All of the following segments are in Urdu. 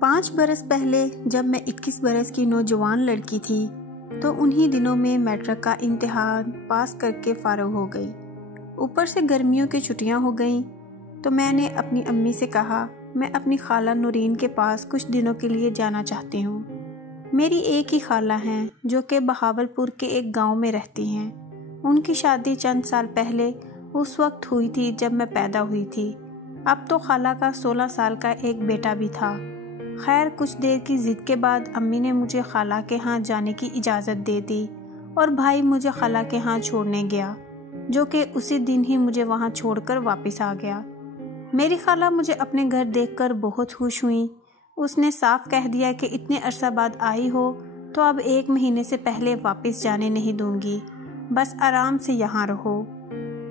5 برس پہلے جب میں 21 برس کی نوجوان لڑکی تھی تو انہی دنوں میں میٹرک کا امتحان پاس کر کے فارغ ہو گئی۔ اوپر سے گرمیوں کی چھٹیاں ہو گئیں تو میں نے اپنی امی سے کہا میں اپنی خالہ نورین کے پاس کچھ دنوں کے لیے جانا چاہتی ہوں۔ میری ایک ہی خالہ ہیں جو کہ بہاولپور کے ایک گاؤں میں رہتی ہیں۔ ان کی شادی چند سال پہلے اس وقت ہوئی تھی جب میں پیدا ہوئی تھی۔ اب تو خالہ کا 16 سال کا ایک بیٹا بھی تھا۔ خیر کچھ دیر کی ضد کے بعد امی نے مجھے خالہ کے ہاں جانے کی اجازت دے دی اور بھائی مجھے خالہ کے ہاں چھوڑنے گیا، جو کہ اسی دن ہی مجھے وہاں چھوڑ کر واپس آ گیا۔ میری خالہ مجھے اپنے گھر دیکھ کر بہت خوش ہوئیں۔ اس نے صاف کہہ دیا کہ اتنے عرصہ بعد آئی ہو تو اب 1 مہینے سے پہلے واپس جانے نہیں دوں گی، بس آرام سے یہاں رہو۔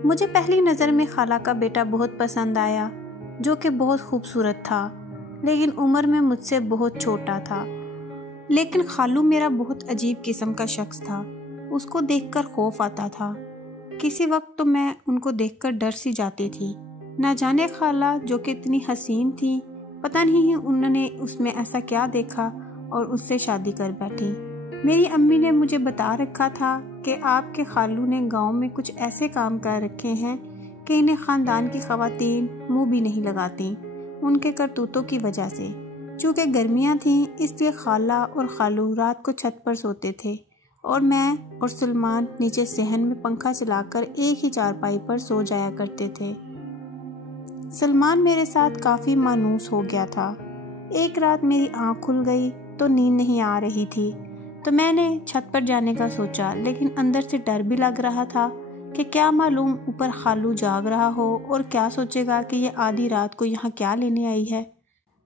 مجھے پہلی نظر میں خالہ کا بیٹا بہت پسند آیا، جو کہ بہت خوبصورت تھا، لیکن عمر میں مجھ سے بہت چھوٹا تھا۔ لیکن خالو میرا بہت عجیب قسم کا شخص تھا، اس کو دیکھ کر خوف آتا تھا۔ کسی وقت تو میں ان کو دیکھ کر ڈر سی جاتی تھی۔ نہ جانے خالہ جو کہ اتنی حسین تھی، پتہ نہیں انہوں نے اس میں ایسا کیا دیکھا اور اس سے شادی کر بیٹھی۔ میری امی نے مجھے بتا رکھا تھا کہ آپ کے خالو نے گاؤں میں کچھ ایسے کام کر رکھے ہیں کہ انہیں خاندان کی خواتین منہ بھی نہیں لگاتی ان کے کرتوتوں کی وجہ سے۔ چونکہ گرمیاں تھیں اس لیے خالہ اور خالو رات کو چھت پر سوتے تھے اور میں اور سلمان نیچے صحن میں پنکھا چلا کر ایک ہی چارپائی پر سو جایا کرتے تھے۔ سلمان میرے ساتھ کافی مانوس ہو گیا تھا۔ ایک رات میری آنکھ کھل گئی تو نیند نہیں آ رہی تھی، تو میں نے چھت پر جانے کا سوچا، لیکن اندر سے ڈر بھی لگ رہا تھا کہ کیا معلوم اوپر خالو جاگ رہا ہو اور کیا سوچے گا کہ یہ آدھی رات کو یہاں کیا لینے آئی ہے۔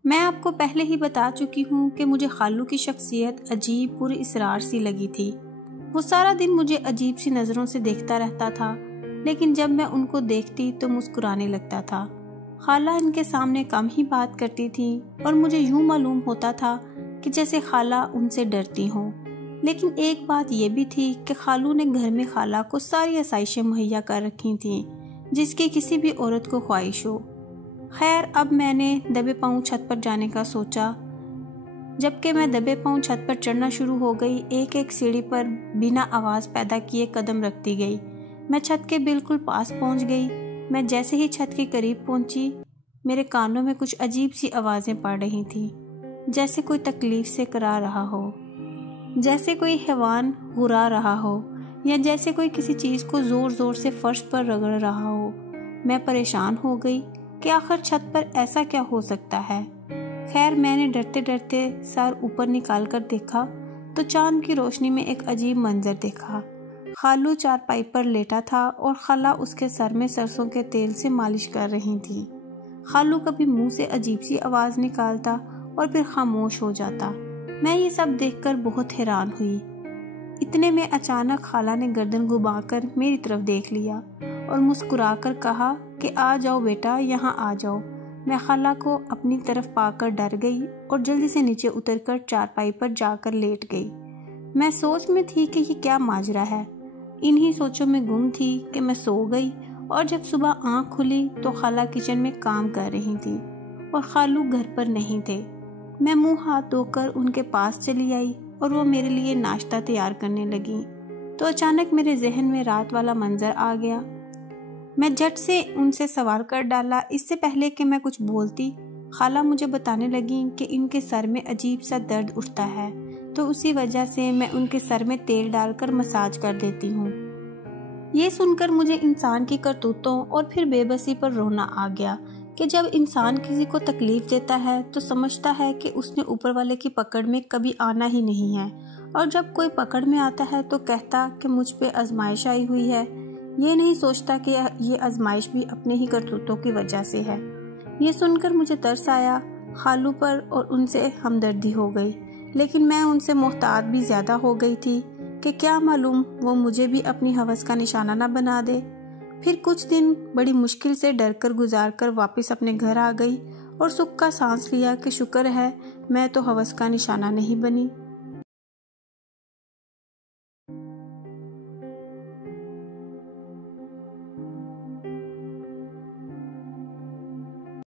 میں آپ کو پہلے ہی بتا چکی ہوں کہ مجھے خالو کی شخصیت عجیب پر اسرار سی لگی تھی۔ وہ سارا دن مجھے عجیب سی نظروں سے دیکھتا رہتا تھا، لیکن جب میں ان کو دیکھتی تو مسکرانے لگتا تھا۔ خالہ ان کے سامنے کم ہی بات کرتی تھی اور مجھے یوں معلوم ہوتا تھا کہ جیسے خالہ ان سے ڈرتی ہوں۔ لیکن ایک بات یہ بھی تھی کہ خالو نے گھر میں خالہ کو ساری آسائشیں مہیا کر رکھی تھیں جس کی کسی بھی عورت کو خواہش ہو۔ خیر اب میں نے دبے پاؤں چھت پر جانے کا سوچا۔ جبکہ میں دبے پاؤں چھت پر چڑھنا شروع ہو گئی، ایک ایک سیڑھی پر بنا آواز پیدا کیے قدم رکھتی گئی۔ میں چھت کے بالکل پاس پہنچ گئی۔ میں جیسے ہی چھت کے قریب پہنچی، میرے کانوں میں کچھ عجیب سی آوازیں پڑ رہی تھیں، جیسے کوئی تکلیف سے کرا رہا ہو، جیسے کوئی حیوان گھرا رہا ہو، یا جیسے کوئی کسی چیز کو زور زور سے فرش پر رگڑ رہا ہو۔ میں پریشان ہو گئی کہ آخر چھت پر ایسا کیا ہو سکتا ہے۔ خیر میں نے ڈرتے ڈرتے سر اوپر نکال کر دیکھا تو چاند کی روشنی میں ایک عجیب منظر دیکھا۔ خالو چارپائی پر لیٹا تھا اور خالہ اس کے سر میں سرسوں کے تیل سے مالش کر رہی تھی۔ خالو کبھی منہ سے عجیب سی آواز نکالتا اور پھر خاموش ہو جاتا۔ میں یہ سب دیکھ کر بہت حیران ہوئی۔ اتنے میں اچانک خالہ نے گردن گھما کر میری طرف دیکھ لیا اور مسکرا کر کہا کہ آ جاؤ بیٹا، یہاں آ جاؤ۔ میں خالہ کو اپنی طرف پا کر ڈر گئی اور جلدی سے نیچے اتر کر چارپائی پر جا کر لیٹ گئی۔ میں سوچ میں تھی کہ یہ کیا ماجرا ہے۔ انہی سوچوں میں گم تھی کہ میں سو گئی اور جب صبح آنکھ کھلی تو خالہ کچن میں کام کر رہی تھی اور خالو گھر پر نہیں تھے۔ میں منہ ہاتھ دھو کر ان کے پاس چلی آئی اور وہ میرے لیے ناشتہ تیار کرنے لگی تو اچانک میرے ذہن میں رات والا منظر آ گیا۔ میں جھٹ سے ان سے سوال کر ڈالا۔ اس سے پہلے کہ میں کچھ بولتی، خالہ مجھے بتانے لگیں کہ ان کے سر میں عجیب سا درد اٹھتا ہے تو اسی وجہ سے میں ان کے سر میں تیل ڈال کر مساج کر دیتی ہوں۔ یہ سن کر مجھے انسان کی کرتوتوں اور پھر بے بسی پر رونا آ گیا کہ جب انسان کسی کو تکلیف دیتا ہے تو سمجھتا ہے کہ اس نے اوپر والے کی پکڑ میں کبھی آنا ہی نہیں ہے، اور جب کوئی پکڑ میں آتا ہے تو کہتا کہ مجھ پہ آزمائش آئی ہوئی ہے۔ یہ نہیں سوچتا کہ یہ آزمائش بھی اپنے ہی کرتوتوں کی وجہ سے ہے۔ یہ سن کر مجھے ترس آیا خالو پر اور ان سے ہمدردی ہو گئی، لیکن میں ان سے محتاط بھی زیادہ ہو گئی تھی کہ کیا معلوم وہ مجھے بھی اپنی ہوس کا نشانہ نہ بنا دے۔ پھر کچھ دن بڑی مشکل سے ڈر کر گزار کر واپس اپنے گھر آ گئی اور سکھ کا سانس لیا کہ شکر ہے میں تو ہوس کا نشانہ نہیں بنی۔